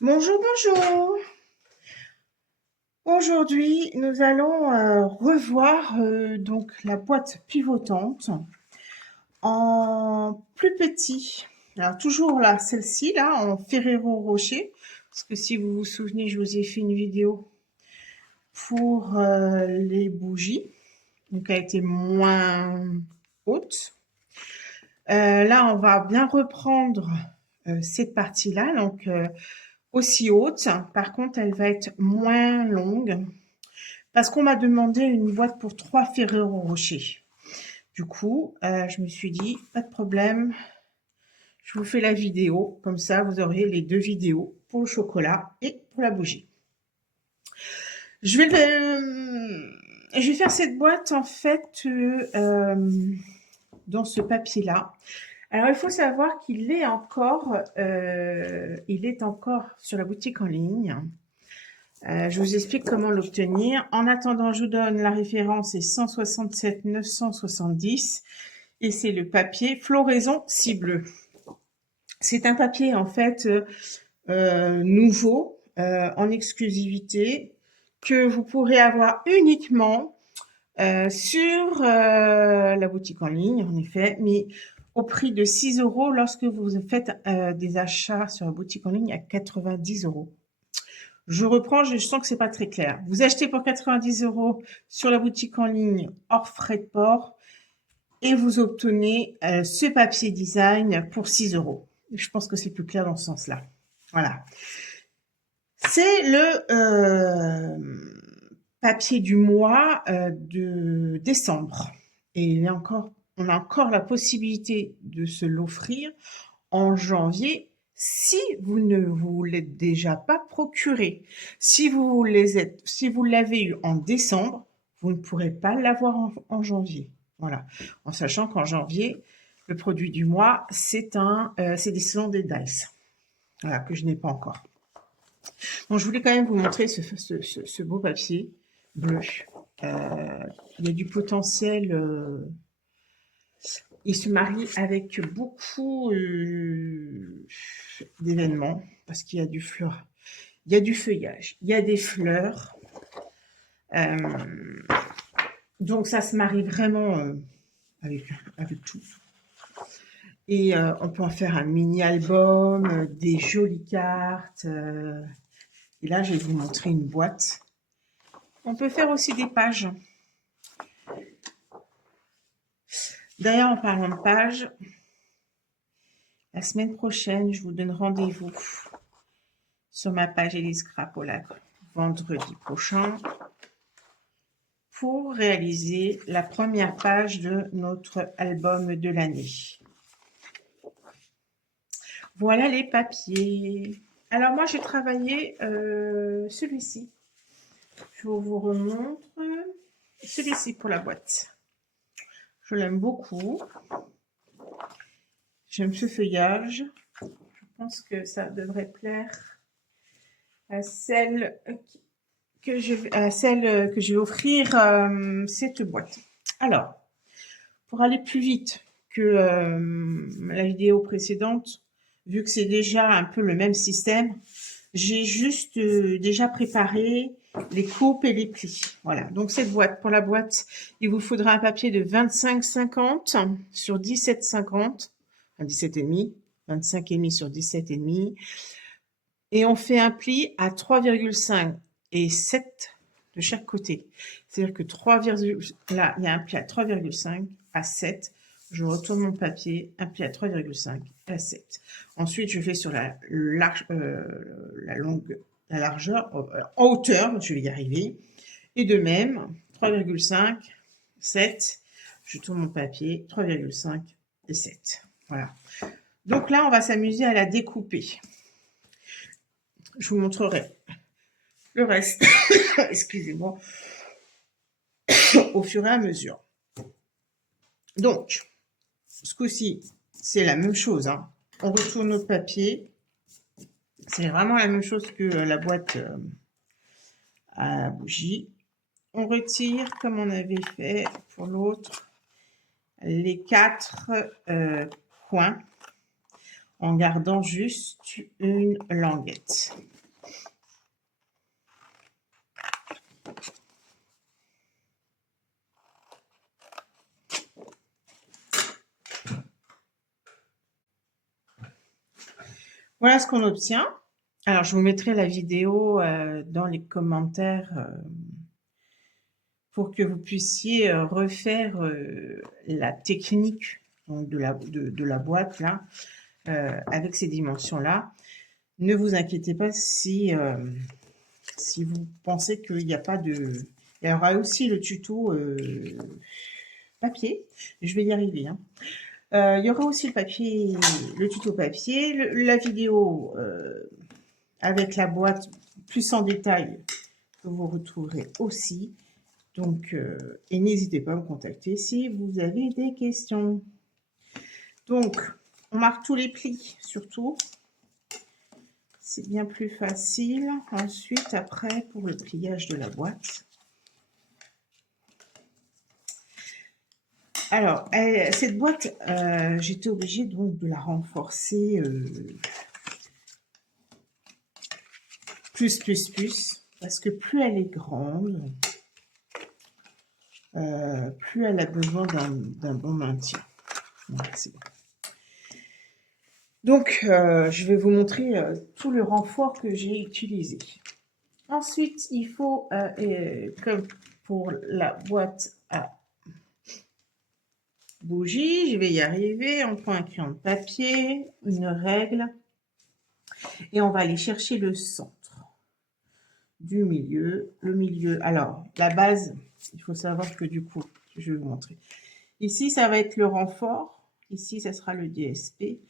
Bonjour, bonjour. Aujourd'hui, nous allons revoir donc la boîte pivotante en plus petit. Alors toujours là, celle-ci là en Ferrero Rocher, parce que si vous vous souvenez, je vous ai fait une vidéo pour les bougies, donc elle était moins haute. Là, on va bien reprendre cette partie-là, donc aussi haute. Par contre, elle va être moins longue parce qu'on m'a demandé une boîte pour 3 Ferrero Rocher. Du coup, je me suis dit, pas de problème, je vous fais la vidéo. Comme ça, vous aurez les deux vidéos pour le chocolat et pour la bougie. Je vais faire cette boîte en fait dans ce papier-là. Alors, il faut savoir qu'il est encore sur la boutique en ligne. Je vous explique comment l'obtenir. En attendant, je vous donne la référence, c'est 167 970 et c'est le papier Floraison Cibleu. C'est un papier en fait nouveau, en exclusivité, que vous pourrez avoir uniquement sur la boutique en ligne, en effet, mais au prix de 6 € lorsque vous faites des achats sur la boutique en ligne à 90 €. Je reprends, je sens que c'est pas très clair. Vous achetez pour 90 € sur la boutique en ligne hors frais de port et vous obtenez ce papier design pour 6 €. Je pense que c'est plus clair dans ce sens-là. Voilà. C'est le papier du mois de décembre. Et on a encore la possibilité de se l'offrir en janvier si vous ne vous l'êtes déjà pas procuré. Si vous l'avez eu en décembre, vous ne pourrez pas l'avoir en janvier. Voilà. En sachant qu'en janvier, le produit du mois, c'est des Salons des Dice. Voilà, que je n'ai pas encore. Bon, je voulais quand même vous montrer ce beau papier bleu. Il y a du potentiel. Il se marie avec beaucoup d'événements parce qu'il y a du fleur, il y a du feuillage, il y a des fleurs. Donc ça se marie vraiment avec tout. Et on peut en faire un mini-album, des jolies cartes. Et là, je vais vous montrer une boîte. On peut faire aussi des pages. D'ailleurs, en parlant de pages, la semaine prochaine, je vous donne rendez-vous sur ma page Élise Crapolac vendredi prochain pour réaliser la première page de notre album de l'année. Voilà les papiers. Alors moi, j'ai travaillé celui-ci. Je vous remontre celui-ci pour la boîte. Je l'aime beaucoup. J'aime ce feuillage. Je pense que ça devrait plaire à celle que je vais offrir cette boîte. Alors, pour aller plus vite que la vidéo précédente, vu que c'est déjà un peu le même système, j'ai juste déjà préparé les coupes et les plis. Voilà, donc cette boîte, pour la boîte, il vous faudra un papier de 25,50 sur 17,50, enfin 17,5, 25,5 sur 17,5. Et on fait un pli à 3,5 et 7 de chaque côté. C'est-à-dire que là, il y a un pli à 3,5 à 7. Je retourne mon papier, un pli à 3,5 à 7. Ensuite, je fais sur la largeur, en hauteur, je vais y arriver. Et de même, 3,5, 7. Je tourne mon papier, 3,5 et 7. Voilà. Donc là, on va s'amuser à la découper. Je vous montrerai le reste, excusez-moi, au fur et à mesure. Donc, ce coup-ci, c'est la même chose. Hein. On retourne notre papier. C'est vraiment la même chose que la boîte à bougies. On retire, comme on avait fait pour l'autre, les 4 coins en gardant juste une languette. Voilà ce qu'on obtient. Alors, je vous mettrai la vidéo dans les commentaires pour que vous puissiez refaire la technique donc, de la boîte là, avec ces dimensions-là. Ne vous inquiétez pas si vous pensez qu'il n'y a pas de... Il y aura aussi le tuto papier. Je vais y arriver. Hein. Il y aura aussi le tuto papier, la vidéo avec la boîte plus en détail que vous retrouverez aussi. Donc, et n'hésitez pas à me contacter si vous avez des questions. Donc, on marque tous les plis, surtout. C'est bien plus facile. Ensuite, après, pour le pliage de la boîte. Alors, cette boîte, j'étais obligée donc de la renforcer plus, parce que plus elle est grande, plus elle a besoin d'un bon maintien. Voilà, c'est bon. Donc, je vais vous montrer tout le renfort que j'ai utilisé. Ensuite, il faut, comme pour la boîte à bougies, je vais y arriver, on prend un crayon de papier, une règle, et on va aller chercher le centre du milieu. Le milieu, alors, la base, il faut savoir que du coup, je vais vous montrer. Ici, ça va être le renfort. Ici, ça sera le DSP.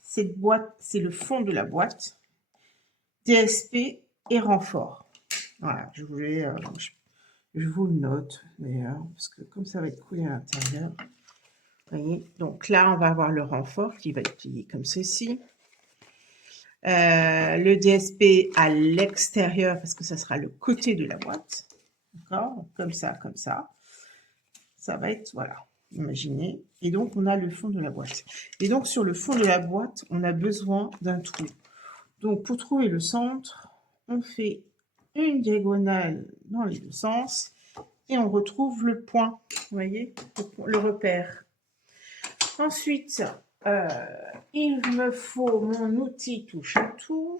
Cette boîte, c'est le fond de la boîte. DSP et renfort. Voilà, je vous le note d'ailleurs, parce que comme ça va être coulé à l'intérieur. Vous voyez, donc là, on va avoir le renfort qui va être plié comme ceci. Le DSP à l'extérieur, parce que ça sera le côté de la boîte. D'accord? Comme ça, comme ça. Ça va être, voilà, imaginez. Et donc, on a le fond de la boîte. Et donc, sur le fond de la boîte, on a besoin d'un trou. Donc, pour trouver le centre, on fait une diagonale dans les deux sens et on retrouve le point, vous voyez, le repère. Ensuite, il me faut mon outil touche à tout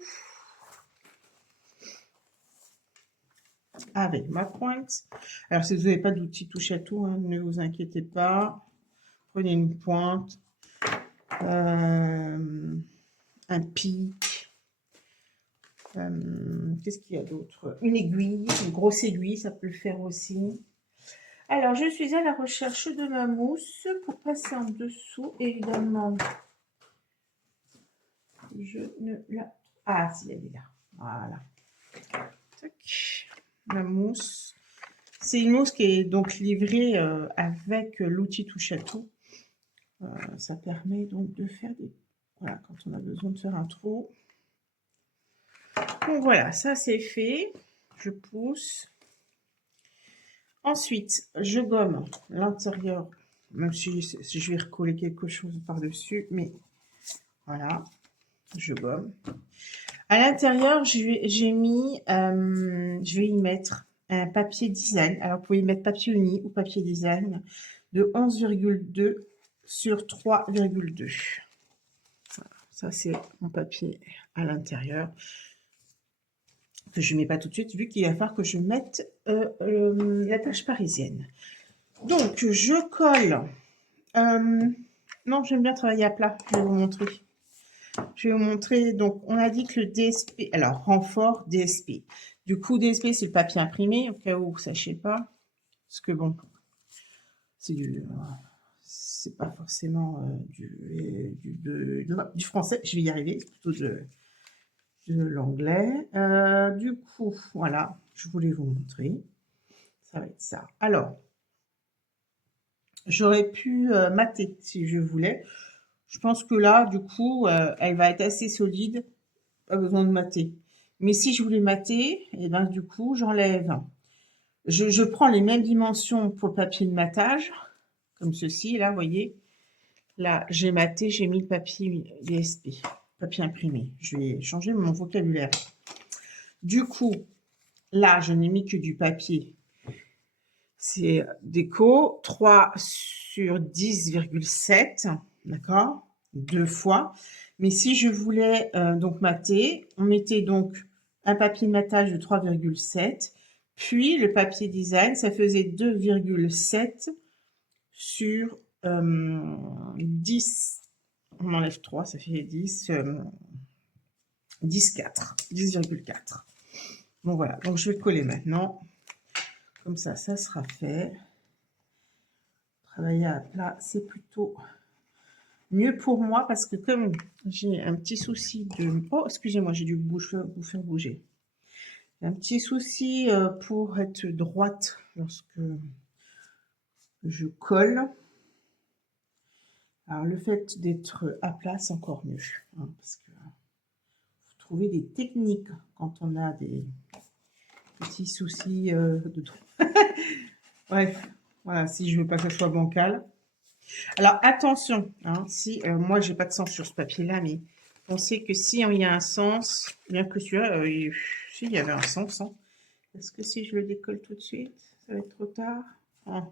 avec ma pointe. Alors, si vous n'avez pas d'outil touche à tout, hein, ne vous inquiétez pas. Prenez une pointe, un pic. Qu'est-ce qu'il y a d'autre? Une aiguille, une grosse aiguille, ça peut le faire aussi. Alors, je suis à la recherche de ma mousse pour passer en dessous, évidemment. Je ne la... Ah, si, elle est là. Voilà. Tac. La mousse. C'est une mousse qui est donc livrée avec l'outil touche à tout. Ça permet donc de faire des... Voilà, quand on a besoin de faire un trou. Donc voilà, ça c'est fait. Je pousse. Ensuite, je gomme l'intérieur, même si je vais recoller quelque chose par-dessus, mais voilà, je gomme. À l'intérieur, je vais y mettre un papier design. Alors, vous pouvez y mettre papier uni ou papier design de 11,2 sur 3,2. Voilà, ça, c'est mon papier à l'intérieur. Que je ne mets pas tout de suite, vu qu'il va falloir que je mette la tâche parisienne. Donc, je colle. Non, j'aime bien travailler à plat. Je vais vous montrer. Je vais vous montrer. Donc, on a dit que le DSP, alors renfort DSP. Du coup, DSP, c'est le papier imprimé, au cas où vous ne sachiez pas. Parce que bon, c'est pas forcément du français. Je vais y arriver, c'est plutôt de l'anglais. Du coup, voilà, je voulais vous montrer. Ça va être ça. Alors, j'aurais pu mater si je voulais. Je pense que là, du coup, elle va être assez solide. Pas besoin de mater. Mais si je voulais mater, et ben du coup, j'enlève. Je prends les mêmes dimensions pour le papier de matage, comme ceci, là, vous voyez. Là, j'ai maté, j'ai mis le papier DSP, papier imprimé. Je vais changer mon vocabulaire. Du coup, là, je n'ai mis que du papier. C'est déco, 3 sur 10,7, d'accord? 2 fois. Mais si je voulais donc mater, on mettait donc un papier de matage de 3,7, puis le papier design, ça faisait 2,7 sur 10. On enlève 3, ça fait 10, 10,4. 10,4. Bon voilà, donc je vais coller maintenant. Comme ça sera fait. Travailler à plat, c'est plutôt mieux pour moi parce que comme j'ai un petit souci de... Oh, excusez-moi, j'ai dû vous faire bouger. Un petit souci pour être droite lorsque je colle. Alors, le fait d'être à plat, c'est encore mieux. Hein, parce que faut trouver des techniques quand on a des petits soucis de droite. Bref, voilà, si je veux pas que ça soit bancal. Alors, attention, hein, si moi, j'ai pas de sens sur ce papier-là, mais pensez que si il y a un sens, bien que celui-là, si, il y avait un sens. Hein. Est-ce que si je le décolle tout de suite, ça va être trop tard? Ah.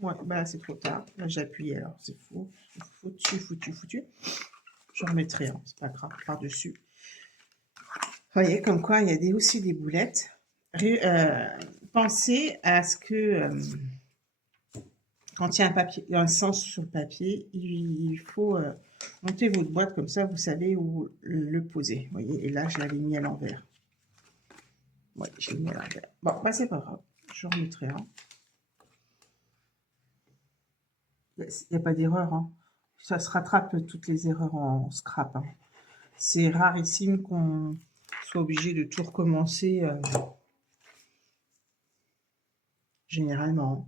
Ouais, bah c'est trop tard. Là, j'appuie, alors c'est fou. Foutu. Je remettrai, hein, c'est pas grave, par-dessus. Vous voyez, comme quoi, il y a aussi des boulettes. Pensez à ce que... quand il y a un sens sur le papier, il faut monter votre boîte comme ça, vous savez où le poser. Vous voyez, et là, je l'avais mis à l'envers. Oui, je l'ai mis à l'envers. Bon, bah, c'est pas grave. Je remettrai un. Il n'y a pas d'erreur. Hein. Ça se rattrape toutes les erreurs en scrap. Hein. C'est rarissime qu'on soit obligé de tout recommencer généralement.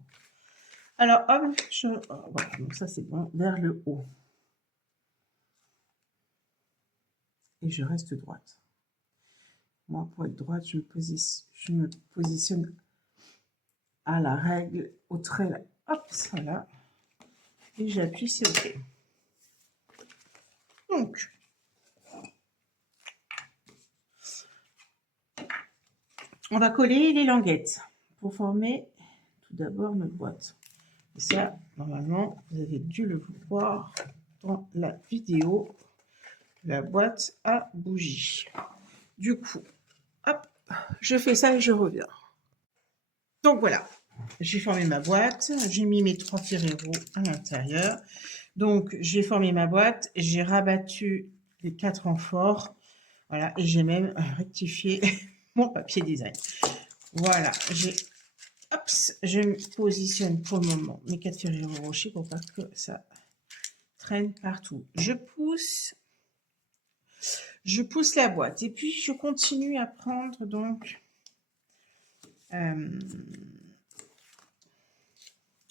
Alors, hop, voilà, donc ça c'est bon, vers le haut. Et je reste droite. Moi, pour être droite, je me positionne à la règle, au trait, là. Hop, voilà. Et j'appuie, c'est OK. Donc, on va coller les languettes pour former tout d'abord notre boîte. Et ça, normalement, vous avez dû le voir dans la vidéo, la boîte à bougies. Du coup, hop, je fais ça et je reviens. Donc voilà, j'ai formé ma boîte, j'ai mis mes 3 Ferrero à l'intérieur. Donc j'ai formé ma boîte, j'ai rabattu les 4 renforts, voilà, et j'ai même rectifié mon papier design. Voilà, je me positionne pour le moment mes 4 Ferrero Rocher pour pas que ça traîne partout. Je pousse la boîte et puis je continue à prendre donc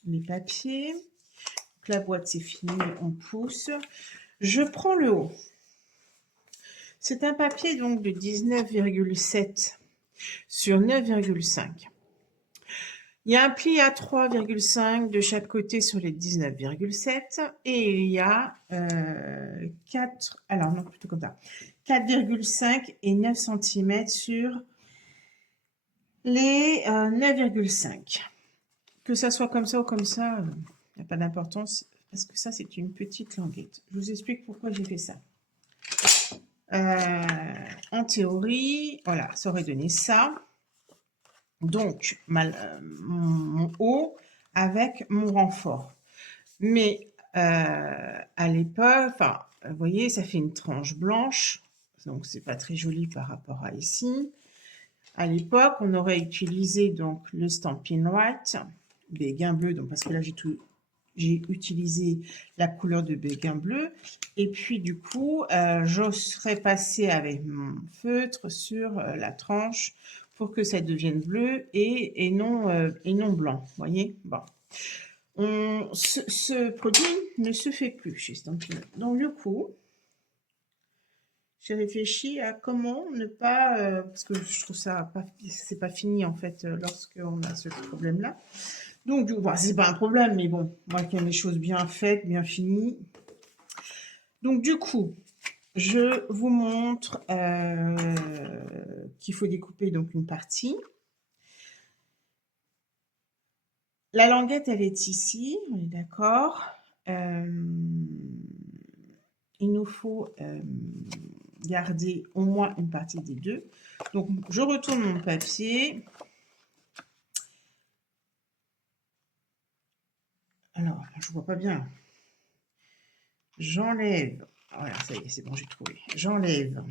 les papiers. Donc, la boîte c'est fini, on pousse. Je prends le haut. C'est un papier donc de 19,7 sur 9,5. Il y a un pli à 3,5 de chaque côté sur les 19,7 et il y a 4, alors non, plutôt comme ça, 4,5 et 9 cm sur les 9,5. Que ça soit comme ça ou comme ça, il n'y a pas d'importance parce que ça, c'est une petite languette. Je vous explique pourquoi j'ai fait ça. En théorie, voilà, ça aurait donné ça. Donc, mon haut avec mon renfort. Mais à l'époque, enfin, vous voyez, ça fait une tranche blanche. Donc, c'est pas très joli par rapport à ici. À l'époque, on aurait utilisé donc le Stampin' White, béguin bleu, donc parce que là, j'ai utilisé la couleur de béguin bleu. Et puis, du coup, je serais passée avec mon feutre sur la tranche pour que ça devienne bleu et non blanc. Vous voyez, bon. Ce produit ne se fait plus chez Stampin'. Donc, du coup, j'ai réfléchi à comment ne pas, parce que je trouve ça c'est pas fini en fait lorsqu'on a ce problème-là. Donc, bon, c'est pas un problème, mais bon, moi qui aime les choses bien faites, bien finies. Donc, du coup, je vous montre qu'il faut découper donc une partie. La languette, elle est ici, on est d'accord. il nous faut garder au moins une partie des deux. Donc, je retourne mon papier. Alors, je vois pas bien. J'enlève. Voilà, ça y est, c'est bon, j'ai trouvé. J'enlève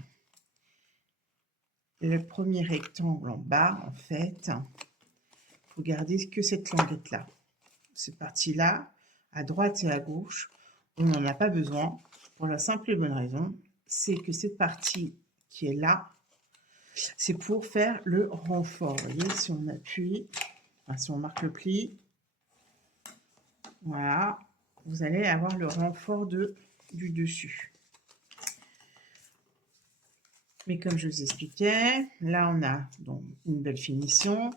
le premier rectangle en bas, en fait. Il faut garder que cette languette-là. Cette partie-là, à droite et à gauche, on n'en a pas besoin. Pour la simple et bonne raison, c'est que cette partie qui est là, c'est pour faire le renfort. Vous voyez, si on appuie, enfin, si on marque le pli, voilà, vous allez avoir le renfort du dessus. Mais comme je vous expliquais, là on a donc une belle finition.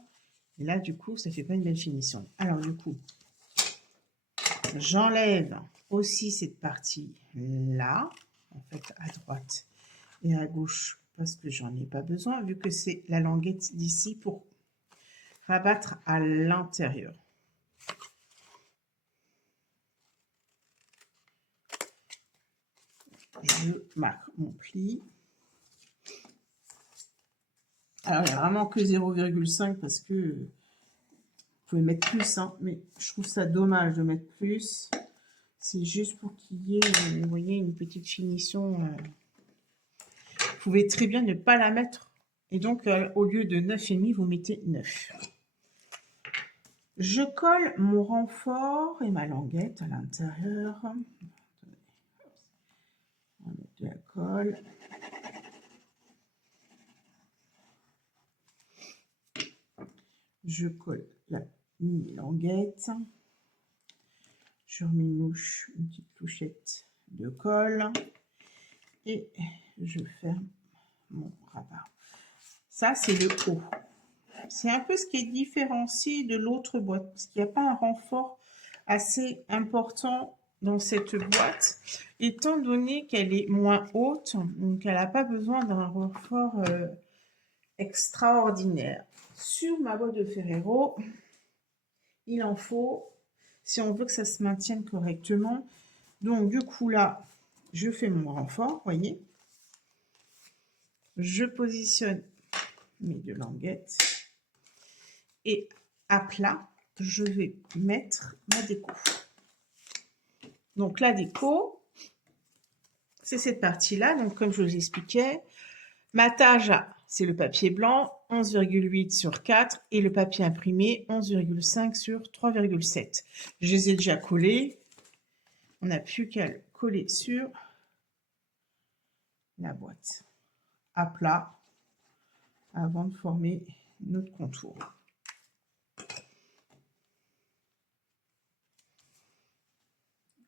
Et là, du coup, ça ne fait pas une belle finition. Alors, du coup, j'enlève aussi cette partie-là, en fait, à droite et à gauche, parce que j'en ai pas besoin, vu que c'est la languette d'ici pour rabattre à l'intérieur. Je marque mon pli. Alors, il n'y a vraiment que 0,5 parce que vous pouvez mettre plus, hein, mais je trouve ça dommage de mettre plus. C'est juste pour qu'il y ait, vous voyez, une petite finition. Vous pouvez très bien ne pas la mettre. Et donc, au lieu de 9,5, vous mettez 9. Je colle mon renfort et ma languette à l'intérieur. On va mettre de la colle. Je colle la mini-languette. Je remouche une petite touchette de colle. Et je ferme mon rabat. Ça, c'est le haut. C'est un peu ce qui est différencié de l'autre boîte, parce qu'il n'y a pas un renfort assez important dans cette boîte, étant donné qu'elle est moins haute, donc elle n'a pas besoin d'un renfort extraordinaire. Sur ma boîte de Ferrero, il en faut, si on veut que ça se maintienne correctement. Donc du coup là, je fais mon renfort, vous voyez. Je positionne mes deux languettes. Et à plat, je vais mettre ma déco. Donc la déco, c'est cette partie-là. Donc comme je vous expliquais, ma tâche, c'est le papier blanc, 11,8 sur 4, et le papier imprimé, 11,5 sur 3,7. Je les ai déjà collés. On n'a plus qu'à le coller sur la boîte à plat avant de former notre contour.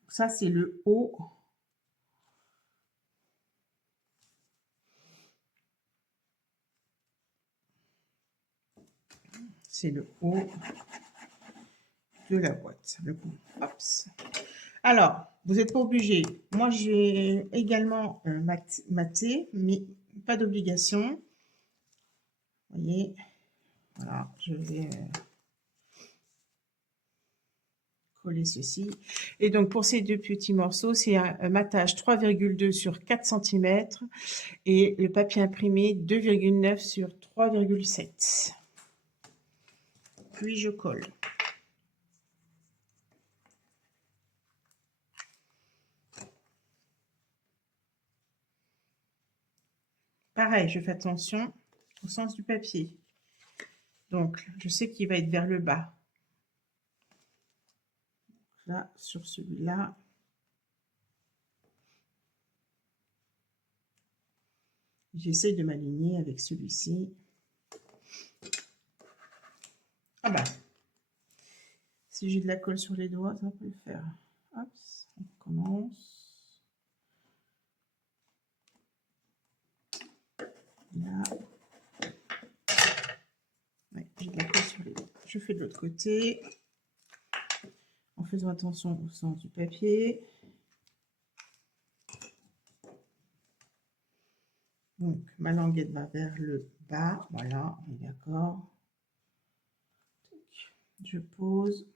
Ça, c'est le haut. C'est le haut de la boîte. Le coup. Hops. Alors, vous n'êtes pas obligé. Moi, j'ai également maté, mais pas d'obligation. Vous voyez, voilà, je vais coller ceci. Et donc, pour ces deux petits morceaux, c'est un matage 3,2 sur 4 cm et le papier imprimé 2,9 sur 3,7. Puis, je colle. Pareil, je fais attention au sens du papier. Donc, je sais qu'il va être vers le bas. Là, sur celui-là. J'essaye de m'aligner avec celui-ci. Ah bah, si j'ai de la colle sur les doigts, ça peut le faire. Hop, on commence. Là. Ouais, j'ai de la colle sur les doigts. Je fais de l'autre côté. En faisant attention au sens du papier. Donc, ma languette va vers le bas. Voilà, on est d'accord. Je pose.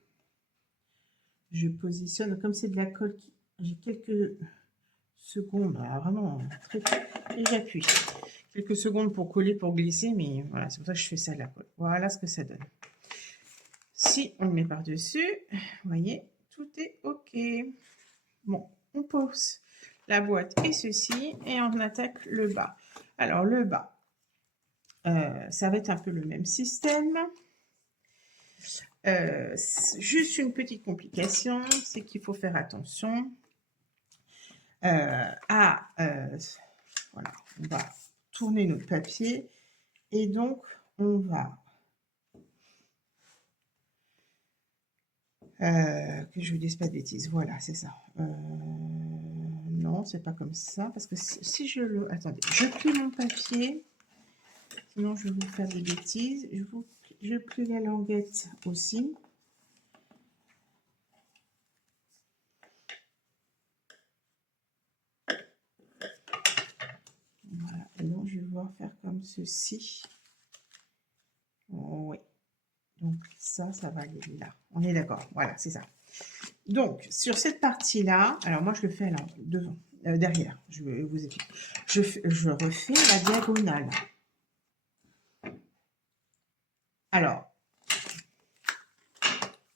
Je positionne. Comme c'est de la colle, j'ai quelques secondes, vraiment très, et j'appuie. Quelques secondes pour coller, pour glisser, mais voilà, c'est pour ça que je fais ça à la colle. Voilà ce que ça donne. Si on le met par-dessus, vous voyez, tout est OK. Bon, on pose la boîte et ceci, et on attaque le bas. Alors, le bas, ça va être un peu le même système. Juste une petite complication, c'est qu'il faut faire attention voilà, on va tourner notre papier et donc on va que je vous dise pas de bêtises, voilà, c'est ça. Non, c'est pas comme ça, parce que si je le... Attendez, je plie mon papier, sinon je vais vous faire des bêtises. Je plie la languette aussi. Voilà, et donc je vais devoir faire comme ceci. Oui. Donc ça va aller là. On est d'accord, voilà, c'est ça. Donc, sur cette partie-là, alors moi je le fais alors devant, derrière, je vais vous expliquer. Je refais la diagonale. Alors,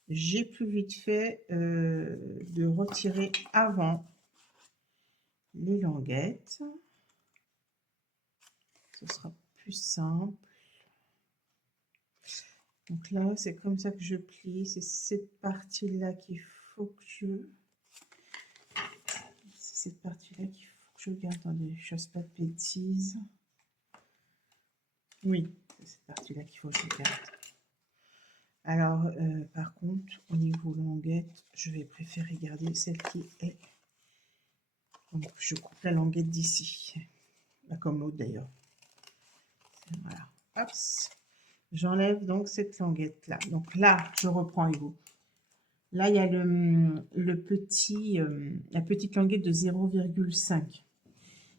j'ai plus vite fait de retirer avant les languettes. Ce sera plus simple. Donc là, c'est comme ça que je plie. C'est cette partie-là qu'il faut que je... C'est cette partie-là qu'il faut que je garde. Attendez, je ne fasse pas de bêtises. Oui, c'est cette partie-là qu'il faut que je garde. Alors, par contre, au niveau languette, je vais préférer garder celle qui est... Donc, je coupe la languette d'ici. La commode d'ailleurs. Voilà. Hop. J'enlève donc cette languette-là. Donc là, je reprends avec vous. Là, il y a la petite languette de 0,5.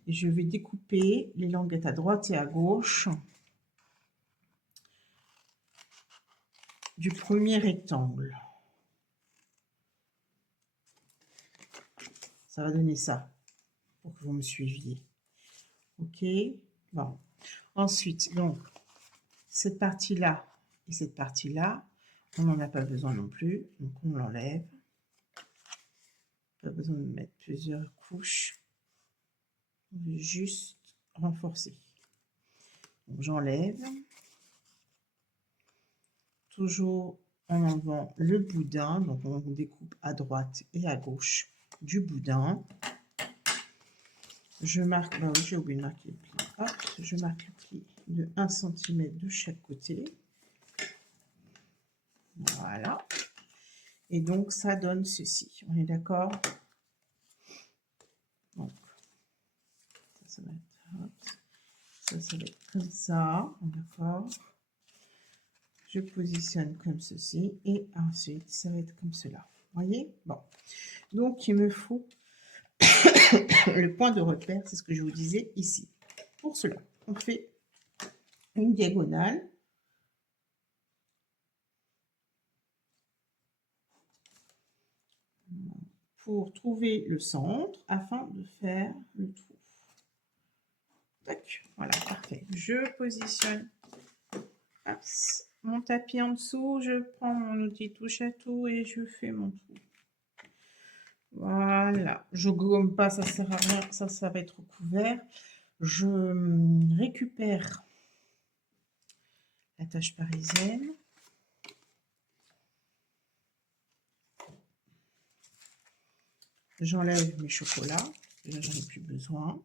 Et je vais découper les languettes à droite et à gauche du premier rectangle. Ça va donner ça, pour que vous me suiviez. OK? Bon. Ensuite, donc, cette partie-là et cette partie-là, on n'en a pas besoin non plus. Donc, on l'enlève. Pas besoin de mettre plusieurs couches. On veut juste renforcer. Donc, j'enlève. Toujours en enlevant le boudin. Donc, on découpe à droite et à gauche du boudin. Je marque, bah oui, j'ai oublié de marquer le pli. Hop, je marque le pli de 1 cm de chaque côté. Voilà. Et donc, ça donne ceci. On est d'accord? Donc, ça va être, hop, ça va être comme ça. D'accord? Je positionne comme ceci. Et ensuite, ça va être comme cela. Vous voyez? Bon. Donc, il me faut le point de repère, c'est ce que je vous disais ici. Pour cela, on fait une diagonale. Pour trouver le centre afin de faire le trou. Tac, voilà, parfait. Je positionne mon tapis en dessous, je prends mon outil touche à tout et je fais mon trou. Voilà, je gomme pas, ça sert à rien, ça va être couvert. Je récupère la tâche parisienne. J'enlève mes chocolats, là j'en ai plus besoin.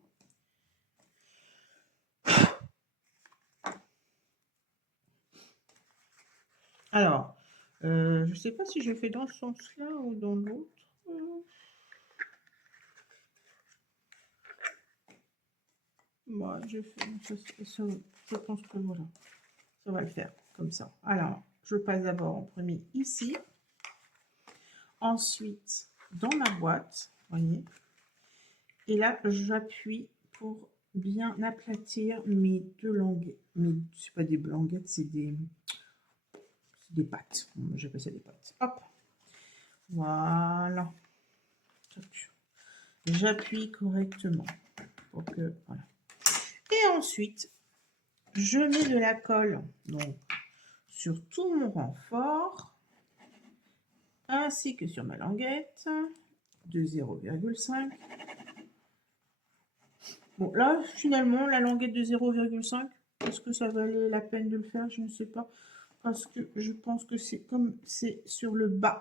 Alors, je ne sais pas si je fais dans ce sens-là ou dans l'autre. Moi, je pense que voilà, ça va le faire comme ça. Alors, je passe d'abord en premier ici. Ensuite, dans ma boîte, voyez. Et là, j'appuie pour bien aplatir mes deux languettes. Mais c'est pas des languettes, c'est des pâtes. J'appelle ça des pâtes. Hop. Voilà. j'appuie correctement. Pour que, voilà. Et ensuite, je mets de la colle donc, sur tout mon renfort, ainsi que sur ma languette de 0,5. Bon, là, finalement, la languette de 0,5, est-ce que ça valait la peine de le faire? Je ne sais pas. Parce que je pense que c'est comme c'est sur le bas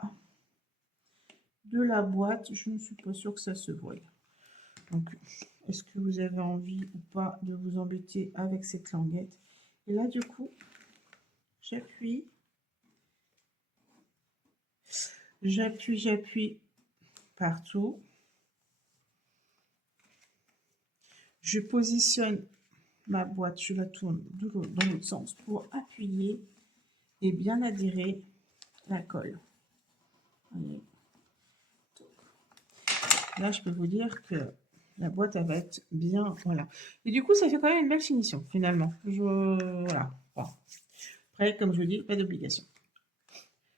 de la boîte, je ne suis pas sûre que ça se voie. Donc, est-ce que vous avez envie ou pas de vous embêter avec cette languette? Et là, du coup, j'appuie. J'appuie partout. Je positionne ma boîte, je la tourne dans l'autre sens pour appuyer et bien adhérer la colle. Voyez. Là, je peux vous dire que la boîte, elle va être bien, voilà. Et du coup, ça fait quand même une belle finition, finalement. Voilà. Bon. Après, comme je vous dis, pas d'obligation.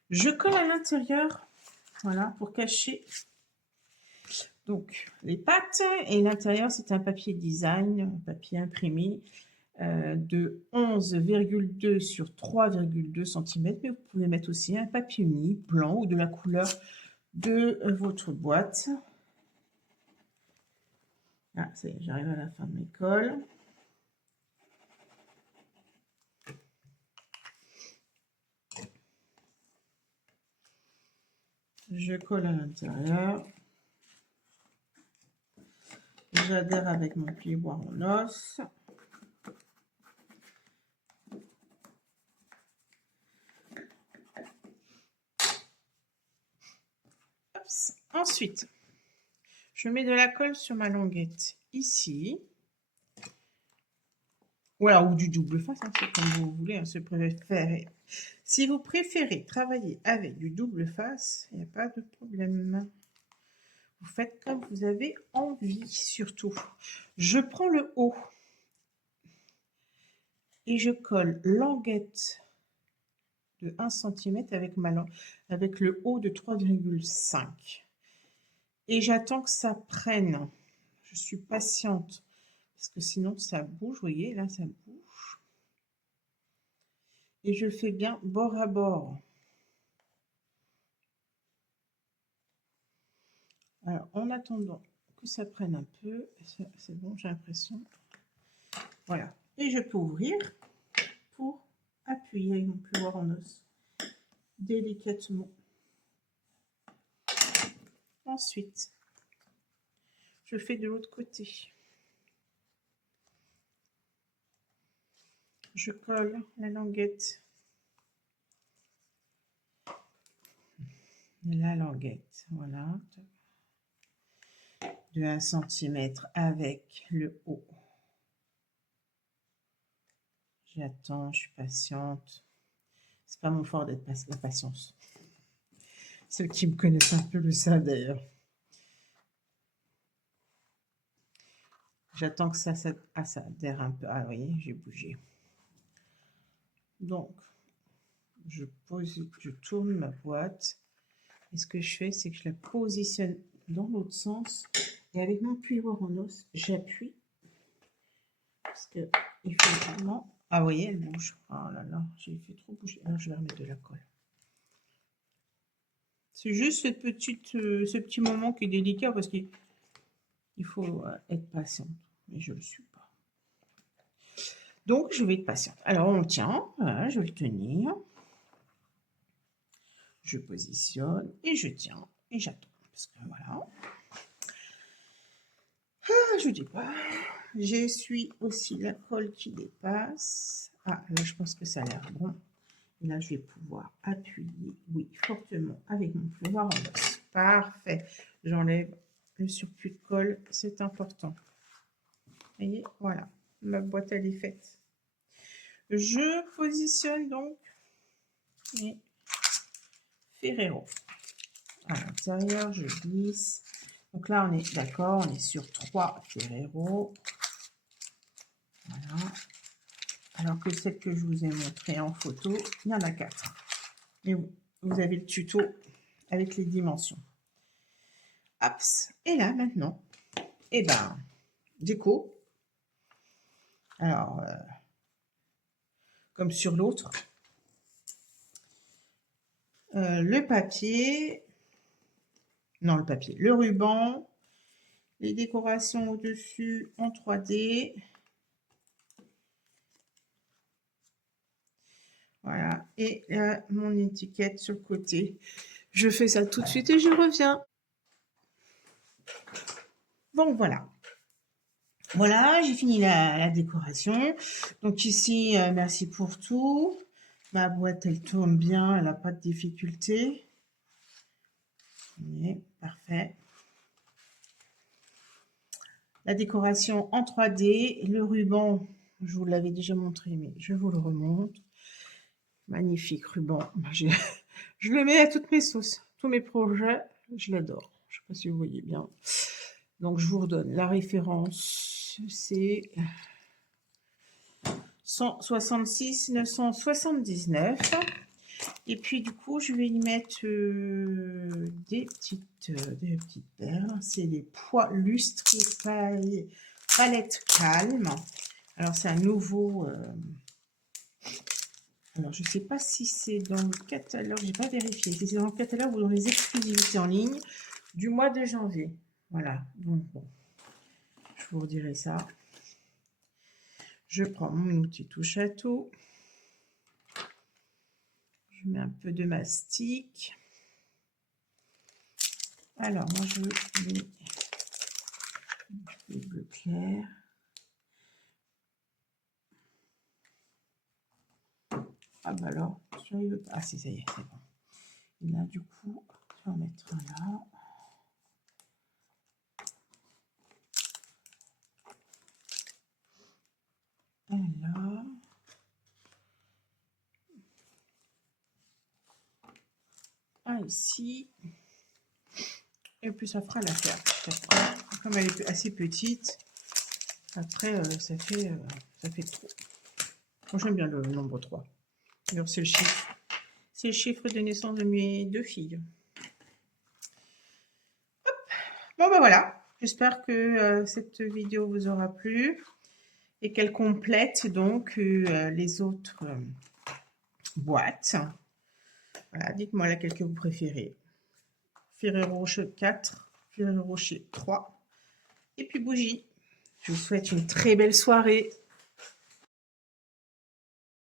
Je colle à l'intérieur, voilà, pour cacher donc les pattes. Et l'intérieur, c'est un papier design, un papier imprimé de 11,2 sur 3,2 cm. Mais vous pouvez mettre aussi un papier uni, blanc ou de la couleur de votre boîte. Ah, ça y est, j'arrive à la fin de mes colles. Je colle à l'intérieur. J'adhère avec mon plioir en os. Ops. Ensuite, je mets de la colle sur ma languette ici. Voilà, ou du double face, hein, c'est comme vous voulez, hein, si vous préférez travailler avec du double face, il n'y a pas de problème. Vous faites comme vous avez envie, surtout. Je prends le haut et je colle languette de 1 cm avec le haut de 3,5. Et j'attends que ça prenne. Je suis patiente parce que sinon ça bouge, vous voyez, là ça bouge. Et je fais bien bord à bord. Alors, en attendant que ça prenne un peu, c'est bon, j'ai l'impression. Voilà. Et je peux ouvrir pour appuyer avec mon plioir en os délicatement. Ensuite, je fais de l'autre côté. Je colle la languette. Voilà. De 1 cm avec le haut. J'attends, je suis patiente. C'est pas mon fort d'être la patience. Ceux qui me connaissent un peu le savent d'ailleurs. J'attends que ça adhère un peu. Ah, vous voyez, j'ai bougé. Donc, je tourne ma boîte. Et ce que je fais, c'est que je la positionne dans l'autre sens. Et avec mon plioir en os, j'appuie. Parce que il faut vraiment... Ah, vous voyez, elle bouge. Oh là là, j'ai fait trop bouger. Alors, je vais remettre de la colle. C'est juste ce petit moment qui est délicat parce qu'il faut être patiente. Mais je ne le suis pas. Donc, je vais être patiente. Alors, on tient. Voilà, je vais le tenir. Je positionne et je tiens et j'attends. Parce que voilà. Ah, je dis pas. J'essuie aussi la colle qui dépasse. Ah, là, je pense que ça a l'air bon. Et là, je vais pouvoir appuyer, oui, fortement avec mon plioir en os. Parfait. J'enlève le surplus de colle, c'est important. Vous voyez, voilà, ma boîte, elle est faite. Je positionne donc mes Ferrero. À l'intérieur, je glisse. Donc là, on est d'accord, on est sur 3 Ferrero. Voilà. Alors que celle que je vous ai montrée en photo, il y en a 4. Mais vous avez le tuto avec les dimensions. Hop. Et là, maintenant, Et ben, déco. Alors, comme sur l'autre. Le papier. Non, le papier. Le ruban. Les décorations au-dessus en 3D. Voilà. Et là, mon étiquette sur le côté. Je fais ça tout de suite et je reviens. Bon, voilà. Voilà, j'ai fini la décoration. Donc ici, merci pour tout. Ma boîte, elle tourne bien, elle n'a pas de difficulté. Parfait. La décoration en 3D, le ruban, je vous l'avais déjà montré, mais je vous le remonte. Magnifique ruban. Je le mets à toutes mes sauces, tous mes projets, je l'adore. Je ne sais pas si vous voyez bien. Donc je vous redonne la référence, c'est 166 979. Et puis du coup, je vais y mettre des petites perles. C'est les pois lustrés palette calme. Alors c'est un nouveau. Alors je ne sais pas si c'est dans le catalogue, j'ai pas vérifié. Si c'est dans le catalogue ou dans les exclusivités en ligne du mois de janvier. Voilà. Donc bon, je vous redirai ça. Je prends mon outil touche à tout. Je mets un peu de mastic. Alors, moi, je mets le bleu clair. Ah bah alors, je n'arrive pas. Ah si, ça y est, c'est bon. Et là, du coup, je vais en mettre un là. Un là. Un ici. Et puis ça fera l'affaire. Comme elle est assez petite, après ça fait trop. Moi j'aime bien le nombre 3. D'ailleurs c'est le chiffre. C'est le chiffre de naissance de mes 2 filles. Hop. Bon ben voilà. J'espère que cette vidéo vous aura plu et qu'elle complète donc les autres boîtes. Voilà, dites-moi laquelle que vous préférez. Ferrero Rocher 4, Ferrero Rocher 3 et puis bougie. Je vous souhaite une très belle soirée.